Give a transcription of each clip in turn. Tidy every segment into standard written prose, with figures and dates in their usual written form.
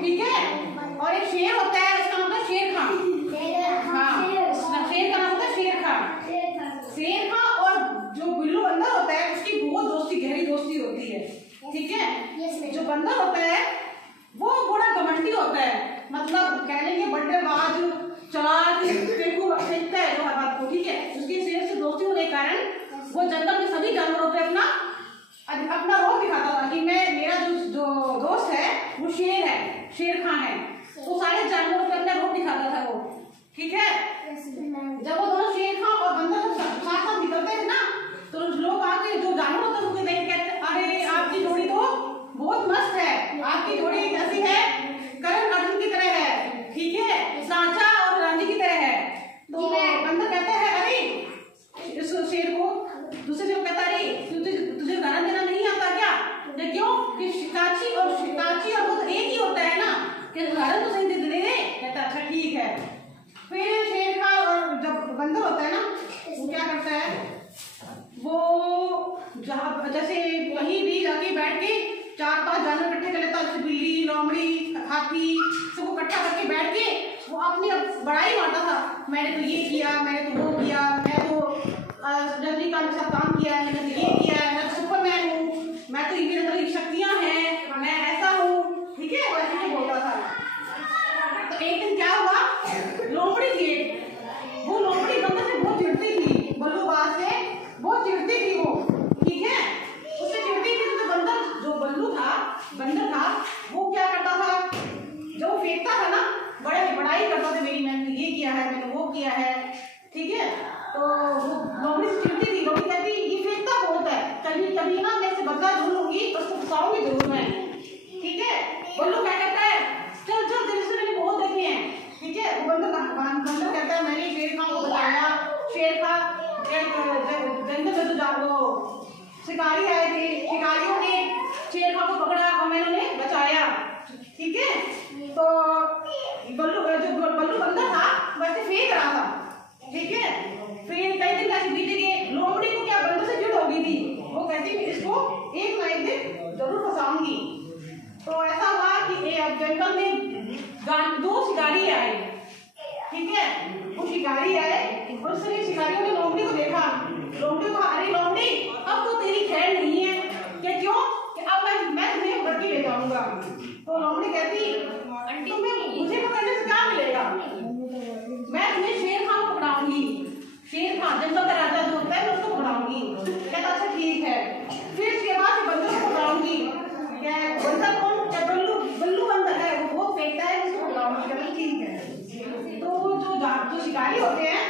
ठीक है। और एक शेर होता है, उसका मतलब शेर खां। हाँ, शेर का नाम होता है शेर खां। शेर खां और जो बिल्लू बंदर होता है उसकी बहुत दोस्ती, गहरी दोस्ती होती है। ठीक है। जो बंदर होता है वो बड़ा घमंडी होता है, मतलब कह लेंगे बल्लेबाज, चालाक, फेंकता है हर बात को। ठीक है। उसकी शेर से दोस्ती होने के कारण वो जंगल में सभी जानवरों पे अपना रोब दिखाता था कि मैं, मेरा जो दोस्त है वो शेर है, शेर खां है। तो सारे जानवरों पे अपना रोब दिखाता था वो। ठीक है। जब वो दोनों शेर खां और बंदर साथ साथ निकलते थे ना, तो लोग आके जो जानवर होते हैं उनको देख के कहते, अरे आपकी जोड़ी तो बहुत मस्त है, आपकी जोड़ी कैसी है, करण अर्जुन की तरह है। ठीक है। सांचा और रानी की तरह है। तो बंदर कहता है अरे इस शेर को, दूसरे शेर को कहता है अरे तुझे गाना देना नहीं आता क्या? क्यों? कि शिकाची और वो तो एक ही होता है ना, कि उदाहरण तो सही दे दे। कहता अच्छा ठीक है। फिर शेर खां और जब बंदर होता है ना वो क्या करता है, वो जहाँ जैसे कहीं भी जाके बैठ के 4-5 जानवर इकट्ठे कर लेता, जैसे बिल्ली, लोमड़ी, हाथी, सबको इकट्ठा करके बैठ के वो अपनी बड़ाई मारता था। मैंने तो ये किया, मैंने तो वो किया, मैं तो रजनीकांत के साथ काम किया है, मैंने तो ये किया है, मैं तो सुपरमैन हूँ, मैं तो मेरे अंदर की शक्तियाँ हैं, मैं ऐसा हूँ। ठीक है। वैसे ही बोलता था। तो एक दिन क्या हुआ, लोमड़ी थी, वो लोमड़ी बंदर से बहुत चिढ़ती थी, बल्लूबाज से बहुत चिढ़ती थी वो। ठीक है। उससे चिढ़ती थी तो बंदर, जो बंदर था वो क्या करता था, जो फेंकता था ना, बड़ाई करता था, मेरी मैंने ये किया है, मैंने वो किया है। ठीक है। तो वो लोमड़ी से चिढ़ती थी। लोमड़ी कहती ये फेंकता बहुत है, कभी ना मैं इससे बदला जरूर लूंगी, उसको फंसाऊंगी जरूर मैं। ठीक है। बल्लू क्या कहता है, चल दिल से मैंने बहुत देखे हैं। ठीक है। वो बंदर कहता है मैंने शेर खां को बताया, शेर खां जंगल में तो जाओ, शिकारी आए थे, शिकारियों ने शेर खां को पकड़ा और मैंने उन्हें बचाया। ठीक है। तो बल्लू बंदर था वैसे फेंक रहा था। ठीक है। फिर कई दिन ऐसे बीत गए, लोमड़ी को क्या बंदर से चिढ़ हो गई थी, वो कहती इसको एक ना एक दिन जरूर फंसाऊंगी। तो ऐसा हुआ कि जंगल में 2 शिकारी आए। ठीक है। वो शिकारी आए और सभी शिकारियों ने लोमड़ी को देखा। लोमड़ी को, अरे लोमड़ी अब तो तेरी खैर नहीं है, क्या क्यों? कि अब मैं तुम्हें पकड़ के ले जाऊंगा। तो लोमड़ी कहती तुम्हें मुझे पकड़ने से क्या मिलेगा, मैं तुम्हें शेर खां को पकड़ाऊंगी, शेर खां जंगल का राजा जो होता है मैं उसको पकड़ाऊंगी। कहता अच्छा ठीक है। फिर इसके बाद बंदर को पकड़ाऊंगी। क्या बंदर कौन? बल्लू बंदर है, वो बहुत फेंकता है, उसको पकड़ाऊंगी। ठीक है। तो जो शिकारी होते हैं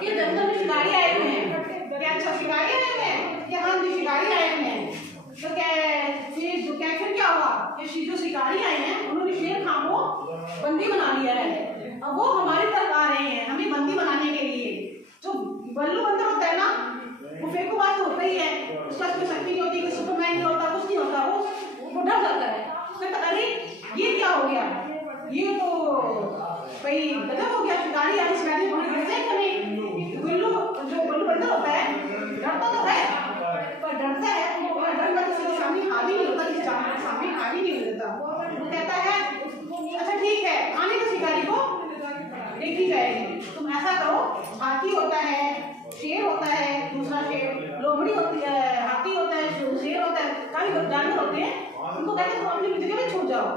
कि जंगल में शिकारी आए हुए हैं। क्या अच्छा शिकारी आए हुए हैं? कि हाँ जी शिकारी आए हुए हैं। तो फिर क्या हुआ कि जो शिकारी आए हैं उन्होंने शेर खान को बंदी बना लिया है। अब वो हमारी तरफ आ रहे हैं हमें बंदी बनाने के लिए। जो बल्लू बंदर होता है ना वो फेंकूबाज तो होता ही है, उसका कोई शक्ति नहीं होती, सुपरमैन नहीं होता, कुछ नहीं होता, वो डर जाता है। कहता अरे ये क्या हो गया, ये तो भाई गजब हो गया, शिकारी आगे शिकारी बड़ी डरते हैं हमें। बल्लू बंदर होता है डरता तो है पर डरता है वो डर में किसी के सामने हावी नहीं होता, किसी जानवर के सामने हावी नहीं होता। वो कहता है अच्छा ठीक है आने तो शिकारी को देखी जाएगी, तुम ऐसा करो हाथी होता है, शेर होता है, दूसरा शेर लोमड़ी होती है, हाथी होता है, शेर होता है, काफी जानवर होते हैं, उनको कहते हैं तुम अपनी जगह में छूट जाओ,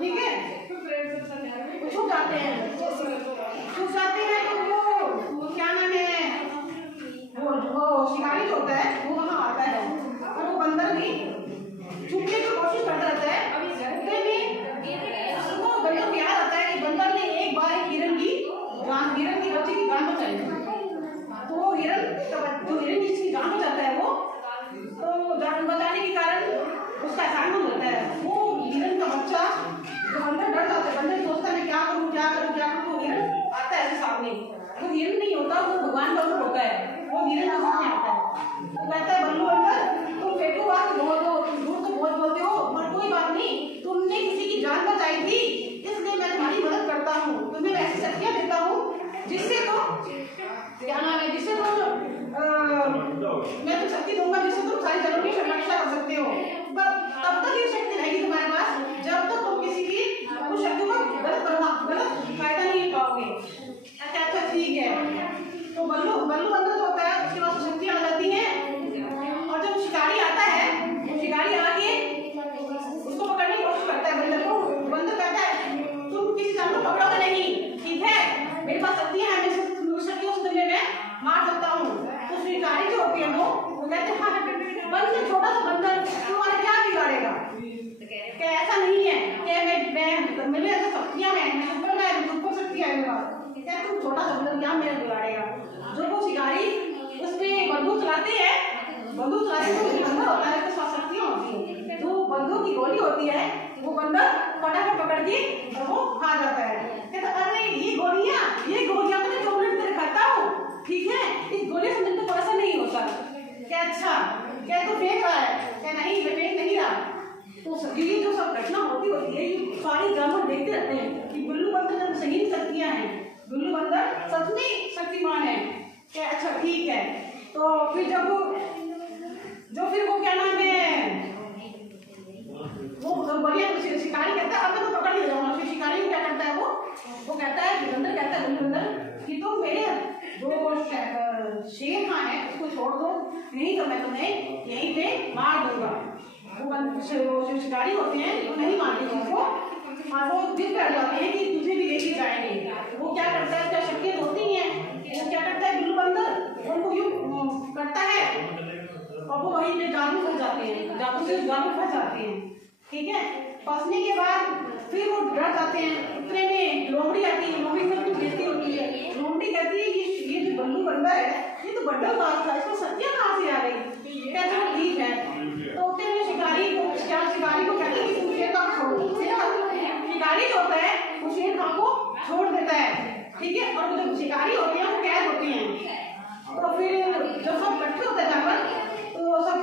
ठीक है छूट जाते हैं तो क्या नाम है वो शिकारी जो होता है वो वहाँ आता है और वो बंदर भी छुपने की कोशिश करता रहता है। उसको बंदर को याद आता है कि बंदर ने एक बार एक हिरण की बच्ची की जान बचाई थी। तो वो हिरण जिसकी जान बचाता है वो तो जान बचाने के कारण उसका एहसान होता है। वो हिरण का बच्चा जो बंदर डर जाता है, बंदर सोचता है क्या करूँ तो हिरण आता है सामने, तो हिरण नहीं होता वो भगवान का रूप होता है, वो हिरण के सामने आता है। वो कहता है बल्लू बंदर तुम फेंको बात झूठ तो बहुत बोलते हो पर कोई बात नहीं, तुमने किसी की जान बचाई थी इसलिए मैं तुम्हारी मदद करता हूँ, तुम्हें ऐसी शक्तियाँ देता हूँ जिससे तो क्या नाम है जिससे तो मैं तो शक्ति दूंगा जिससे तुम सारी जनों की रक्षा कर सकते हो। पर तब तक ये शक्ति रहेगी तुम्हारे पास जब तक तुम किसी की उस शक्ति को गलत फायदा नहीं पाओगे। अच्छा ठीक है। तो बल्लू बंदर जो होता है उसके पास शक्तियाँ आ जाती हैं और जब शिकारी आता है तो शिकारी आके उसको पकड़ने की कोशिश करता है बंदर को। बंदर कहता है तुम किसी जानवर को पकड़ोगे नहीं, ठीक है मेरे पास शक्तियाँ हैं, शक्तियों से तुम्हें मैं मार सकता हूँ। तो शिकारी जो होती है वो कहते हैं हाँ बंदर छोटा सा बंदर तुम्हारे क्या बिगाड़ेगा, क्या ऐसा नहीं है कि मेरे ऐसा शक्तियाँ हैं, मैं सुपर शक्तियाँ है मेरे पास, क्या तुम छोटा सा बंदर क्या मेरा बिगाड़ेगा। जो वो शिकारी उसमें बंदूक चलाते हैं तो बंदर होता है उसके पास शक्तियाँ होती है, जो बंदूक की गोली होती है वो बंदर फटाफट पकड़ के और वो खा जाता है। कहता अरे ये गोलियां तो मैं 2 मिनट तक खाता हूँ, ठीक है इस गोली से मुझे तो असर नहीं होता। क्या अच्छा क्या तू फेंक रहा है, क्या नहीं फेंक नहीं रहा। तो ये जो सब घटना होती है ये सारे जानवर देखते रहते हैं कि बिल्लू बंदर जब सही शक्तियाँ हैं, बिल्लू बंदर सच में शक्तिमान है। क्या अच्छा ठीक है। तो फिर फिर वो क्या नाम है वो बढ़िया शिकारी कहता है अब मैं तो पकड़ ही जाऊंगा। फिर शिकारी को क्या करता है वो कहता है बंदर कि तुम मेरे जो शेर खान है उसको छोड़ दो, नहीं तो मैं तुम्हें यहीं पे मार दूंगा। वो शिकारी होते हैं वो नहीं मारते उसको और वो जिद कर जाते हैं कि तुझे भी लेके जाएंगे। वो क्या करता है, क्या शक्तियाँ होती हैं, वो क्या करता है बिल्लू बंदर उनको यूँ करता है और वो वहीं पे जानू फंस जाते हैं, ठीक है। फंसने के बाद फिर वो डर जाते हैं। उतने में लोमड़ी आती है, लोमड़ी सब कुछ देखती होती है। लोमड़ी कहती है ये जो बल्लू बंदर है ये तो बड़ा बात था, इसको शक्तियाँ कहाँ से आ गई। क्या चलो ठीक है। तो उतने में शिकारी को कहते हैं कि तुम शेर खान छोड़ दो। शिकारी जो होता है वो शेर खान को छोड़ देता है, ठीक है। और जो शिकारी होते हैं वो कैद होते हैं। तो फिर जब सब इकट्ठे होते हैं जानवर तो सब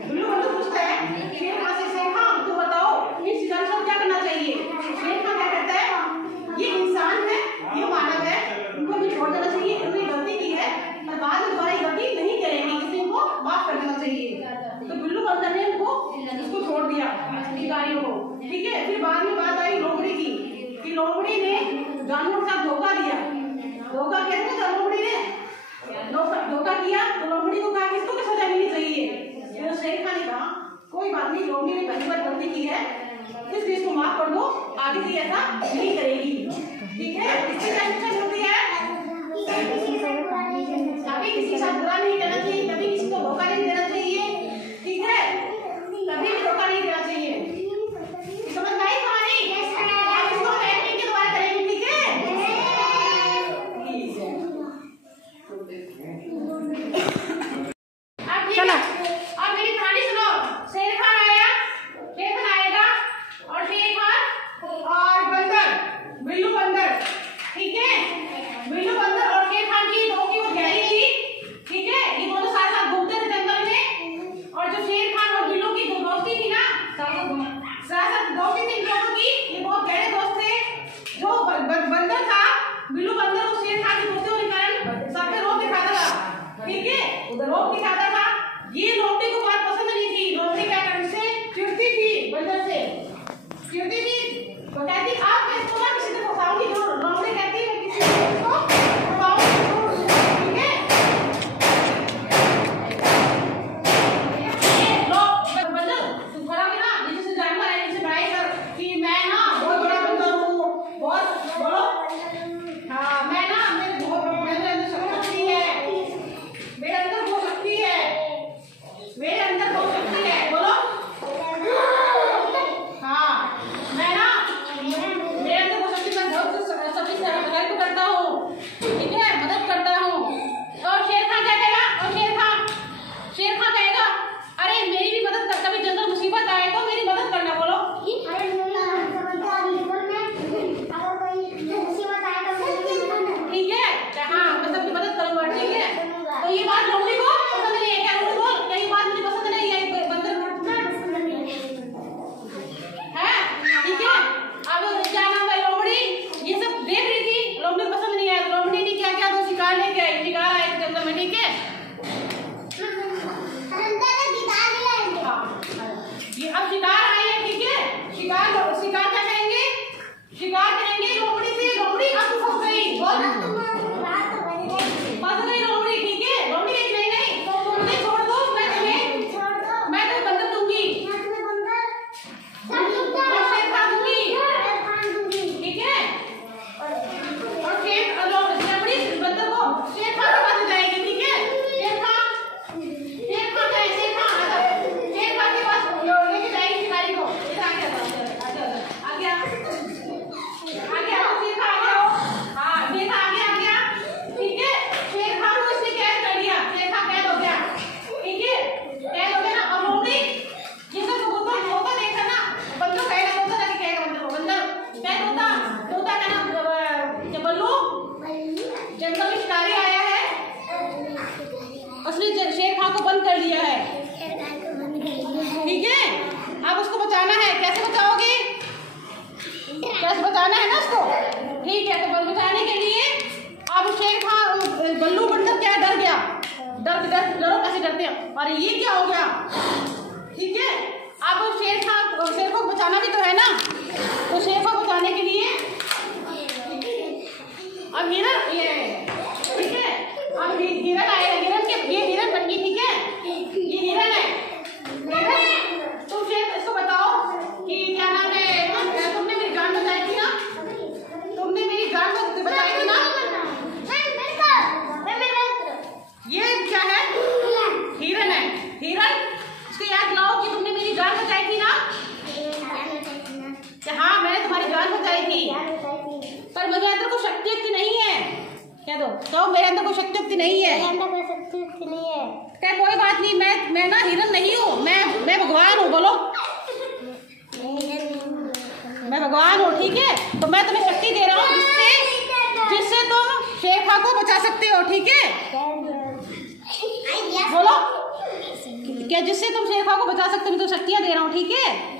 बिल्लू बंदर पूछता है शेर खान से, शेर खान तू बताओ इस शिकारी को क्या करना चाहिए। शेर खान क्या कहता है ये इंसान है, ये मानव है, इनको भी छोड़ देना चाहिए, इन्होंने गलती की है और बाद में दोबारा गलती नहीं करेंगे, इसलिए इनको माफ कर देना चाहिए। तो बिल्लू बंदर ने उसको छोड़ दिया शिकारियों को, ठीक है। फिर बाद में बात आई लोमड़ी की कि लोमड़ी ने जानवर का धोखा दिया। धोखा कहते हैं लोमड़ी ने धोखा किया तो लोमड़ी को कहा कि इसको सजा मिलनी चाहिए। तो शेर खान ने कहा कोई बात नहीं, लोमड़ी ने पहली बार गलती की है इसलिए इसको माफ कर दो, आगे से ऐसा नहीं करेगी, ठीक है। इससे क्या शिक्षा मिलती है, कभी किसी के साथ बुरा नहीं करना चाहिए, कभी किसी को धोखा नहीं देना चाहिए, ठीक है, कभी भी धोखा नहीं देना चाहिए। समझ में आई कहानी? बिल्लू बंदर और शेर खान की दोस्ती वो गहरी थी, ठीक है। ये दोनों साथ साथ घूमते थे जंगल में, और जो शेर खान और बिल्लू की दोस्ती थी ना, साथ साथ दोस्ती थी दोनों की, ये बहुत गहरे दोस्त थे। जो बंदर था, बिल्लू बंदर उस शेर खान की दोस्ती के कारण सब पे रोक दिखाता था, ठीक है, उधर रोक दिखाता था। ये लोमड़ी को बात पसंद नहीं थी। लोमड़ी क्या करने से चिढ़ती थी, बंदर से चिढ़ती थी, तो कहती आप इसको ना किसी से फंसाऊंगी जरूर। लोमड़ी कहती मैं किसी से इसको फंसाऊंगी जरूर, ठीक है। ये लो बंदर तुम खड़ा भी ना, जिससे जानवर है जिससे बड़ाई कर कि मैं ना बहुत बड़ा बंदर हूँ, बहुत बोलो। हाँ मैं ना मेरे अंदर शक्ति है, मेरे अंदर बहुत शक्ति है, मेरे अंदर बहुत शक्ति है, बोलो। हाँ मैं ना मेरे अंदर बहुत शक्ति, मैं बहुत सभी से हेल्प करता हूँ, ठीक है, मदद करता हूँ। और शेर खान क्या कहेगा? और शेर खान कहेगा अरे मेरी भी मदद कर, कभी जंगल मुसीबत आए तो मेरी मदद करना, बोलो। ठीक है, हाँ मैं सबकी मदद करूंगा, ठीक है। तो ये बात लोमड़ी को पसंद नहीं है क्या? लोमड़ी बोल यही बात मुझे पसंद नहीं है, बंदर है, ठीक है। अब क्या नाम है, लोमड़ी ये सब देख रही थी, लोमड़ी को पसंद नहीं आया, तो लोमड़ी ने क्या किया, तो शिकार लेके आई, शिकार आए जंगल में, ठीक है। ये अब शिकार आई है, ठीक है। शिकार क्या कहेंगे? शिकार कहेंगे लोमड़ी से, लोमड़ी अब तो फंस गई, बोल फंस गई लोमड़ी, ठीक है। लोमड़ी कहेगी नहीं नहीं तो तुम मुझे छोड़ दो, मैं तुम्हें बंदर दूंगी, शेर खा दूंगी, ठीक है। और लोमड़ी बंदर को शेर खा के पास जाएगी, ठीक है। शेर खा के पास लेके जाएगी शिकारी को। इधर आ गया, ठीक है। शेर खान को इसने कैद कर लिया, शेर खान कैद हो गया, ठीक है, कैद हो गया ना। और लोमड़ी ये सब होता देखा ना, बंदर कहेगा होता ना कि कहेगा बंदर कैद होता कहना जब बल्लू जंगल में शिकारी आया है, उसने शेर खान को बंद कर लिया है, ठीक है। अब उसको बचाना है, कैसे बचाओगे? कैसे बचाना है ना उसको, ठीक है। तो बचाने के लिए अब शेर खान बल्लू बंदर क्या डर गया, डरो कैसे डरते हैं, अरे ये क्या हो गया, ठीक है। अब शेर को बचाना भी तो है ना, तो शेर को बचाने के लिए अब हिरन, ये ठीक है, अब हिरन आएगा, ये हिरन बन गई, ठीक है, ये हिरन है। तुम शेर इसको बताओ कि क्या नाम है, तुमने मेरी जान बचाई थी ना, तुमने मेरी जान बचाई थी ना। ये क्या है? हिरन है, हिरन। इसको याद लाओ कि तुमने मेरी जान बचाई थी ना, कि हाँ मैंने तुम्हारी जान बचाई थी, पर मेरे अंदर कोई शक्ति नहीं है, कह दो तो मेरे अंदर कोई शक्ति नहीं है, क्या कोई बात नहीं, मैं ना हिरन नहीं हूँ, मैं भगवान हूँ, बोलो मैं भगवान हूँ, ठीक है। तो मैं तुम्हें शक्ति दे रहा हूँ जिससे तुम शेर खान को बचा सकते हो, ठीक है, बोलो क्या, जिससे तुम शेर खान को बचा सकते हो, मैं तो शक्तियाँ दे रहा हूँ, ठीक है।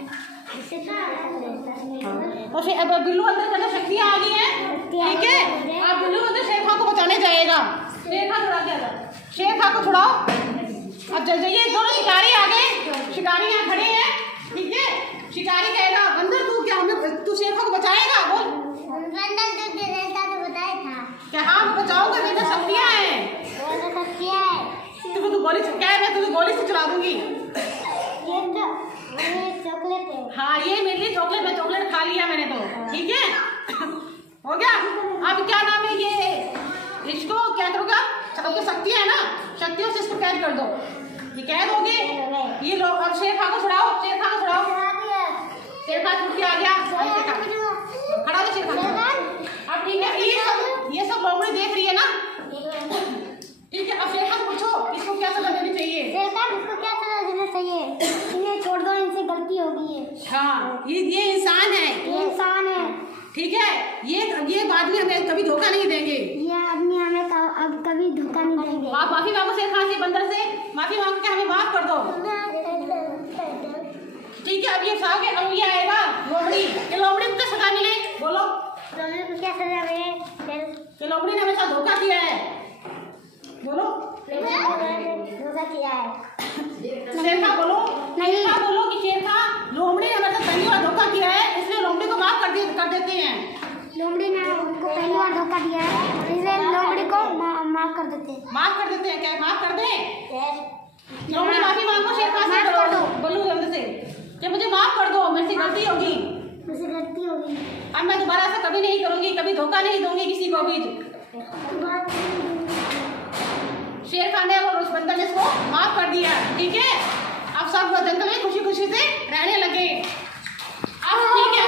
और अब बिल्लू अंदर के अंदर शक्तियाँ आ गई हैं, ठीक है। अब बिल्लू अंदर शेर खान को बचाने जाएगा, शेर खान को छुड़ाओ। अब जाइए, दोनों शिकारी आ गए, शिकारी यहाँ खड़े हैं, ठीक है। शिकारी कहेगा बंदर तू शेर खान को बचाएगा, बोल। क्या हाँ मैं बचाऊंगा, मेरे शक्तियाँ हैं, तू गोली क्या है, मैं तुझे गोली से चला दूंगी। हाँ ये मेरे लिए चॉकलेट, मैं चॉकलेट खा लिया मैंने तो, ठीक है, हो गया। अब क्या नाम है, ये इसको क्या करोगे, सबकी शक्ति है ना, शक्तियों से इसको कैद कर दो, ये कैद हो गए। ये लोग अब शेर खान को छुड़ाओ, शेर खान छुट के आ गया, खड़ा हो शेर खान। अब ठीक है, ये सब लोमड़ी देख रही है ना, ठीक है। अब शेर खान पूछो इसको क्या सजा देनी चाहिए, इसको क्या सजा देना चाहिए, इन्हें छोड़ दो, इनसे गलती हो गई है। हाँ ये इंसान है, ठीक है, ये बाद में हमें कभी धोखा नहीं देंगे। माफी मांग के हमें माफ कर दो। ठीक है, अब ये साग है, अब ये आएगा लोमड़ी। ये लोमड़ी को क्या सजा मिले? बोलो, लोमड़ी को क्या सजा मिले? ये लोमड़ी ने हमेशा धोखा किया है। बोलो, धोखा किया है। शेर खां बोलो, नहीं बोलो कि शेर खां लोमड़ी ने हमेशा पहली बार धोखा किया है, इसलिए लोमड़ी को माफ कर देते हैं। लोमड़ी ने उनको पहली बार धोखा दिया है, इसलिए लोमड़ी को माफ कर देते हैं। माफ कर देते हैं। क्या माफ कर दे? लोमड़ी माफी मांगो शेर खां से, कर दो। बोलो जल्दी से कि मुझे माफ कर दो, मेरे से गलती होगी, मुझसे गलती होगी, अब मैं दोबारा ऐसा कभी नहीं करूंगी, कभी धोखा नहीं दूंगी किसी को भी। शेर खान ने और उस बंदर ने इसको माफ कर दिया। ठीक है, अब सब जंगल में खुशी खुशी से रहने लगे। अब ठीक है,